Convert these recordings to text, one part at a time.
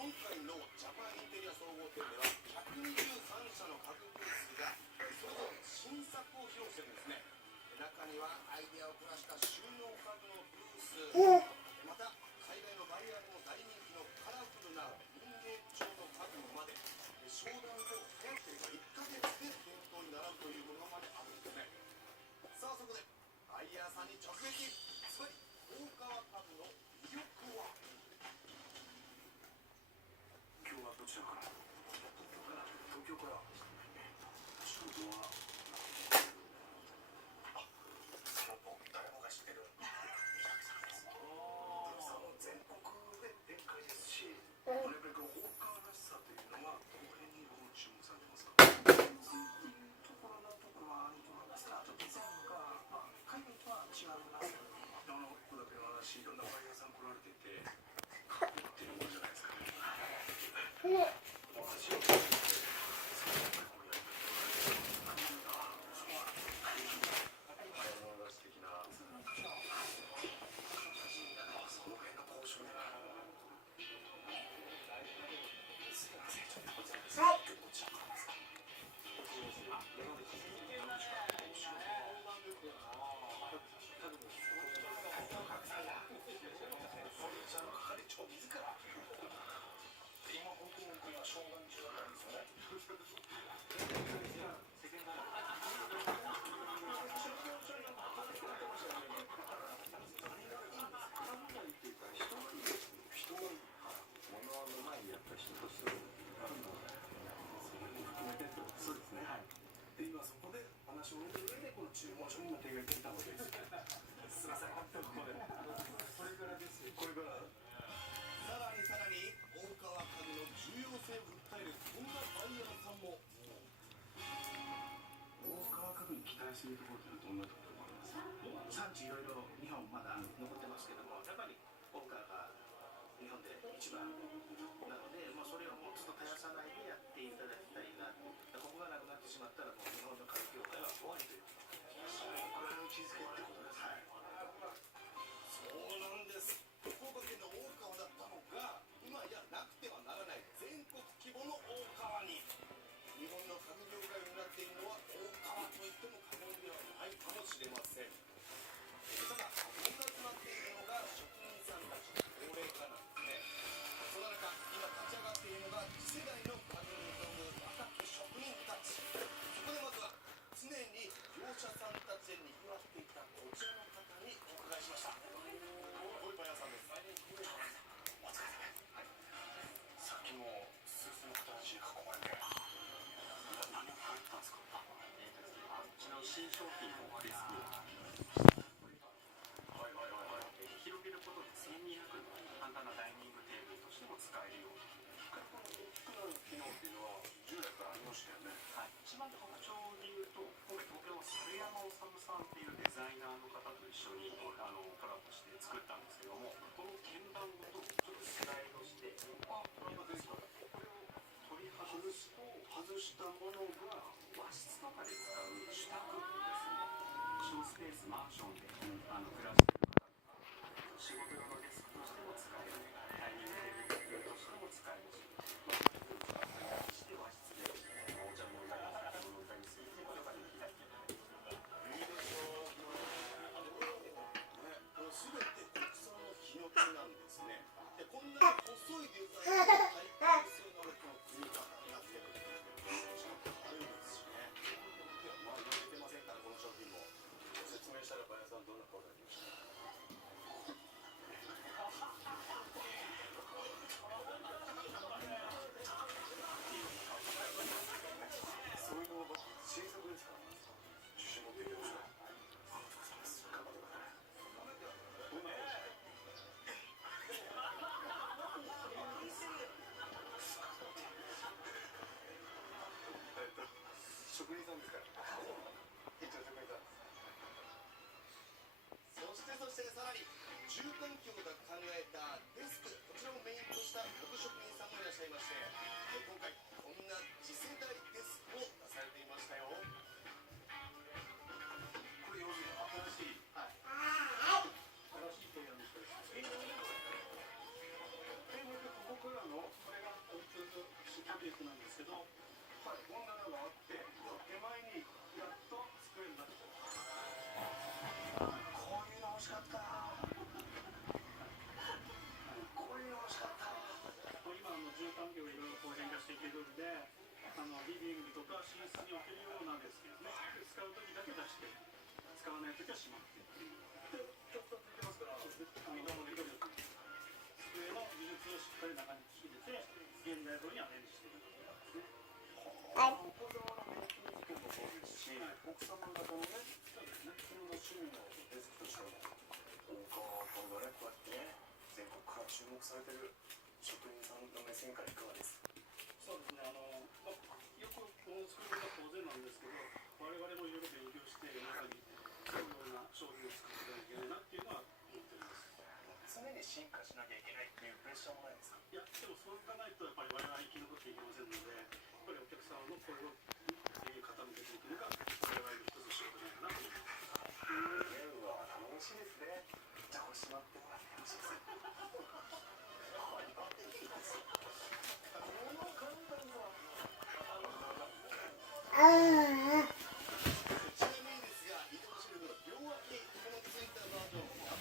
今回のジャパンインテリア総合展では123社の家具ブースがそれぞれ新作を披露してるんですね。中にはアイデアを凝らした収納家具のブース、また海外のバイヤーでも大人気のカラフルな人形調の家具まで、商談後早ければ1ヶ月で店頭に並ぶというものまであるんですね。さあそこでバイヤーさんに直撃。つまり大川家具の魅力は。今日はどちらから？東京から。仕事は誰もが知ってる三宅さんです。三宅さんも全国で展開ですし、やっぱり大川らしさというのはどの辺に注目されてますか？そういうところはあると思いますが、あとデザインが、海外とは違いますけど、ここだけの話、いろんなバイヤーさん来られててかっこいいっていうものじゃないですかね。注文書にも手がけたのです。すみません。これからです。これから。さらに大川家具の重要性を訴えるこんなバイヤーさんも。大川家具に期待するところってどんなところがありますか？産地いろいろ日本まだ残ってますけども、やっぱり大川が日本で一番なので、それをもうちょっと絶やさないでやっていただきたいな。ここがなくなってしまったらもう日本の家具業界は終わりという。それぐらいの位置づけってことです。はい。そうなんです。福岡県の大川だったのが今やなくてはならない全国規模の大川に。日本の家具業界を担っているのは大川といっても過言ではないかもしれません。ただ問題となっているのが職人さんたちの高齢化なんですね。その中今立ち上がっているのが次世代の家具に挑む若き職人たち。そこでまずは常に業者さんたちでにぎわっていたこちらの方にお伺いしました。こういうバイヤーさんです。お疲れ様です。はい。さっきもスーツの方たちに囲まれて、何を買ったんですか？うちの新商品のデスクを広げることで1200の簡単なダイニングテーブルとしても使えるように。大きくなる機能っていうのは従来からありましたよね。はい、一番特徴でいうと、今回東京の猿山治さんっていうデザイナーの方と一緒にコラボして作ったんですけども、この鍵盤ごとちょっとスライドして、これを取り外すと、外したものが和室とかで使う主卓ですね。小スペースマンションで暮らしている方とか、仕事用のデスクとしても使える、ダイニングテーブルとしても使えるし、して和室でお茶も飲んだり酒も飲んだりすることができる。いいでしょう。これ全て国産のヒノキなんですね。でこんなに細いデザインの耐久性のあるこの組み方になってる。しかも軽いですしね。言われてませんからこの商品も。説明したらバイヤーさんどんな顔されてました？そういうのも新作ですから。自信持っていきましょう。頑張ってください。どんな顔して職人さんですから。一応職人さん。そしてさらに住環境が考えたデスク、こちらをメインとした家具職人さんもいらっしゃいまして、今回こんな次世代デスクを出されていましたよ。これ要するに新しい提案ですから。ここからのこれ手取りでリビングとか寝室に置けるようなデスクですね。使う時だけ出して使わない時はしまってっていう。ちょっとついてますから移動もできる机の技術をしっかり中に入れて現代風にアレンジしているということですね。お子様の勉強机もそうですし、奥様方のね、そうですね。普通の趣味のデスクとしても今度ね、こうやってね、全国から注目されてる職人さんの目線からいかがですか？そうですね。よくもの作るのは当然なんですけど、我々もいろいろ勉強して世の中にそういうような商品を作っていかなきゃいけないなっていうのは思っております。常に進化しなきゃいけないっていうプレッシャーもないですか？いや、でもそういかないとやっぱり我々生き残っていけませんので、やっぱりお客様の声を傾けていくのが我々の一つ仕事じゃないかなと思います。うわ、楽しいですね。じゃあ、しまってもらってよろしいですか？ちなみにですが、伊藤シェフの両脇にこのついたバージョンさ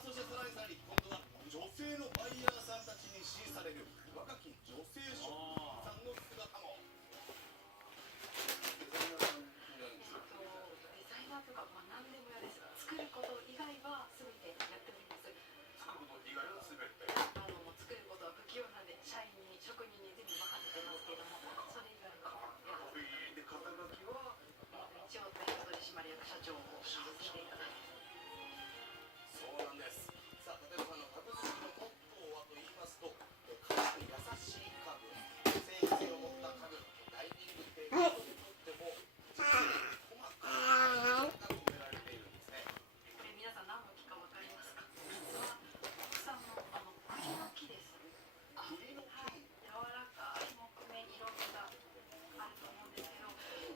あ、そしてさらに今度は女性のバイヤーさんたちに支持される若き女性職人さんの姿も。デザイナーとか、何でもやです。作ること以外は全てやっております。作ること以外は全て。作ることは不器用なんで、社員に職人に全部任せてますけれども、それ以外はやらずで、肩書きは一応代表取締役社長をさせていただいて。そうなんです。さあ、立山さんの家具作りのモットーはと言いますと、家具に優しい家具、繊維性を持った家具、ダイニングテーブルにとっても実に細かいが込められているんですね。これ皆さん何の木か分かりますか？実は国産の栗の木です。栗のはい、柔らかい木目に色味があると思うんですけど、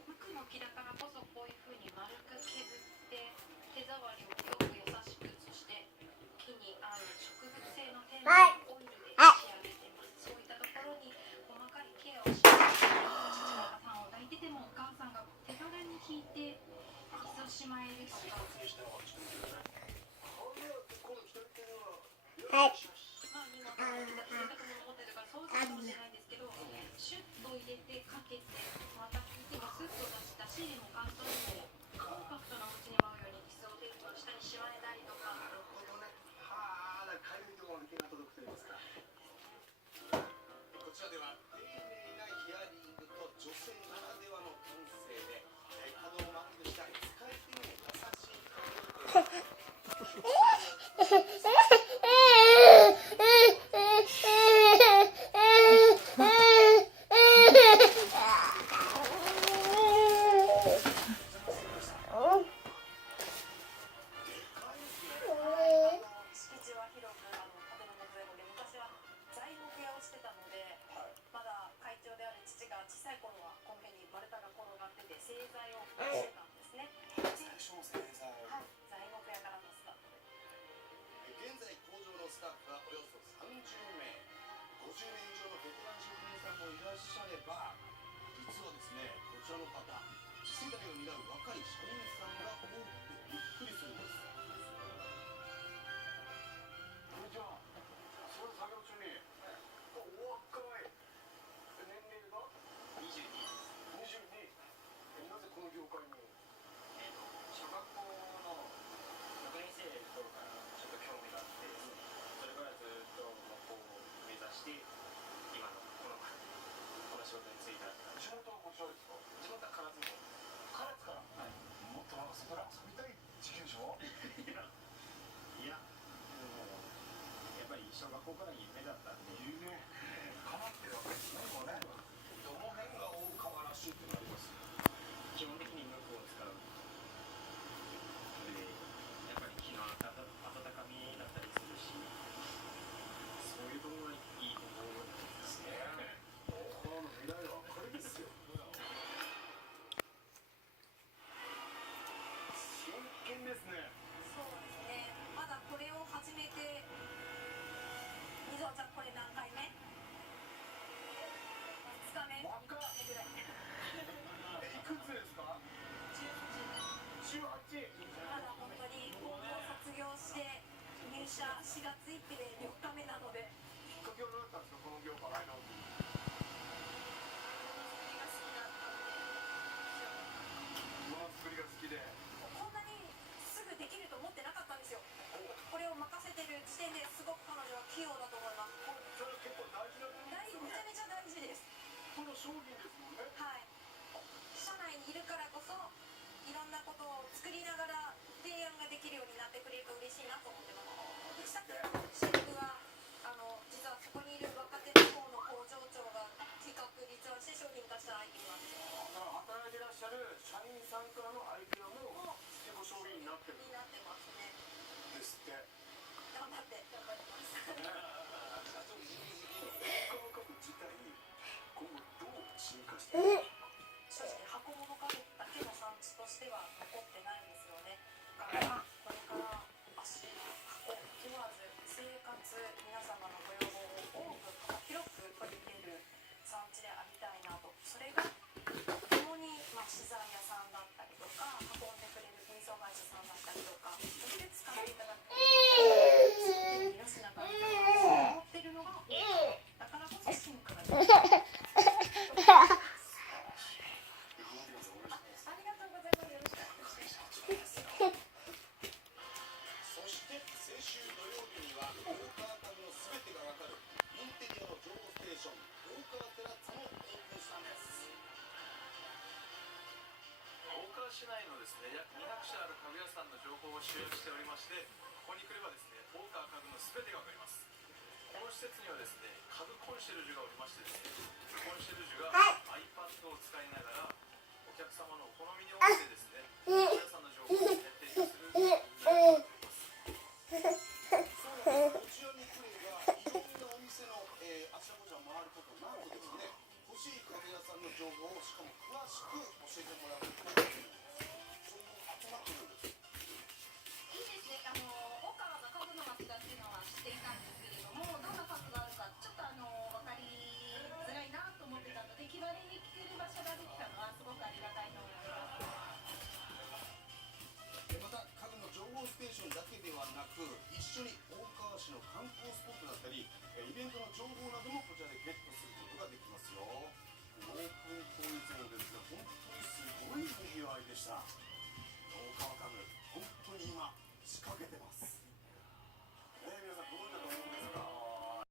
無垢の木だからこそこういう風に丸く削って手触りをよく優しく、そして木に合う植物性の天然オイルで仕上げています。そういったところに細かいケアをして、父親さんを抱いててもお母さんが手軽に引いていしまえるとか、今洗濯物持ってるからそうかもしれないんですけど、シュッと入れてかけて、また引いてもスッと出したし、でも簡単にもコンパクトなお家に合うように椅子をテーブルの下にしまえたりとか。なるほどね。はあ、かゆいところに手が届くと言いますか。こちらでは丁寧なヒアリングと女性ならではの感性で角を丸くした使い手にも優しい家具敷地は広く建物全部で、昔は材木屋をしてたので、まだ会長である父が小さい頃はこの辺に丸太が転がってて製材をしてたんですね。最初の製材。はい、材木屋からのスタートで。現在工場のスタッフはおよそ30名、50年以上のベテラン職人さんもいらっしゃれば、実はですね、こちらの方、次世代を担う若い社員さんが多くてびっくりするんです。こんにちは。すごい作業中に。お若い。年齢が22です。22。なぜこの業界に？小学校の6年生の頃からちょっと興味があってですね、それからずっとこう目指して今のこの仕事に就いた。地元はこちらですか？地元は唐津の。唐津から。はい。もっとなんかそこで遊びたい時期でしょ？いや、やっぱり小学校から夢だったんで。夢叶ってるわけですね、もうね。どの辺が大川らしいってなります？基本的に無垢を使う。で、やっぱり木の温かみだったりするし、そういうところがいいと思うんですね。大川の未来は明るいですよ。真剣ですね。そうですね。まだこれを始めて、みぞちゃんこれ何回目？2日目？若っ。3日目ぐらい。いくつですか18年。 ？18。まだ本当に高校卒業して入社4月1日で4日目なので、きっかけは何だったんですか、この業界入ろうと。ものづくりが好きで。こんなにすぐできると思ってなかったんですよ。これを任せてる時点ですごく彼女は器用だと思います。それは結構大事なことですよめね。ちゃめちゃ大事です。この商品ですもんね。はい。社内にいるからこそいろんなことを作りながら提案ができるようになってくれると嬉しいなと思ってます。さっきの新聞は実はそこにいる若手の方の工場長が企画立案して商品化したアイテムなんですよ。働いてらっしゃる社員さんからのアイデアも結構商品になってるになってますね。ですって。頑張ります。大川家具自体今後どう進化していくのか。正直箱物家具だけの産地としては残ってないんですよね。だからこれから足箱問わず生活皆様のご要望を多く幅広く取り入れる産地でありたいなと。それが主に資材屋さんだったりとか運んでくれる運送会社さんだったりとか、それで使っていただく皆さんが思ってるのが多い。だからこそ進化ができる。ありがとうございます。よろしくお願いします。そして先週土曜日には大川家具のすべてがわかるインテリアの情報ステーション大川テラッツァもオープンしたんです。大川市内のですね、約200社ある家具屋さんの情報を集約しておりまして、ここに来ればですね、大川家具のすべてがわかります。この施設にはですね、家具コンシェルジュがおりましてですね、コンシェルジュが iPad を使いながらお客様のお好みに応じてですね、家具屋さんの情報をですね、提供する運営になっております。こちらに来ればいろんなお店の、あちらこちら回ることなくですね、欲しい家具屋さんの情報をしかも詳しく教えてもらうことができるんです。情報が集まってるんです。いいですね。大川が家具の町だっていうのは知っていたんですけれども、どんな家具があるかちょっと分かりづらいなと思ってたので、気軽に聞ける場所ができたのはすごくありがたいと思います。また家具の情報ステーションだけではなく、一緒に大川市の観光スポットだったりイベントの情報などもこちらでゲットすることができますよ。オープン当日もですが本当にすごい賑わいでした。大川家具本当に今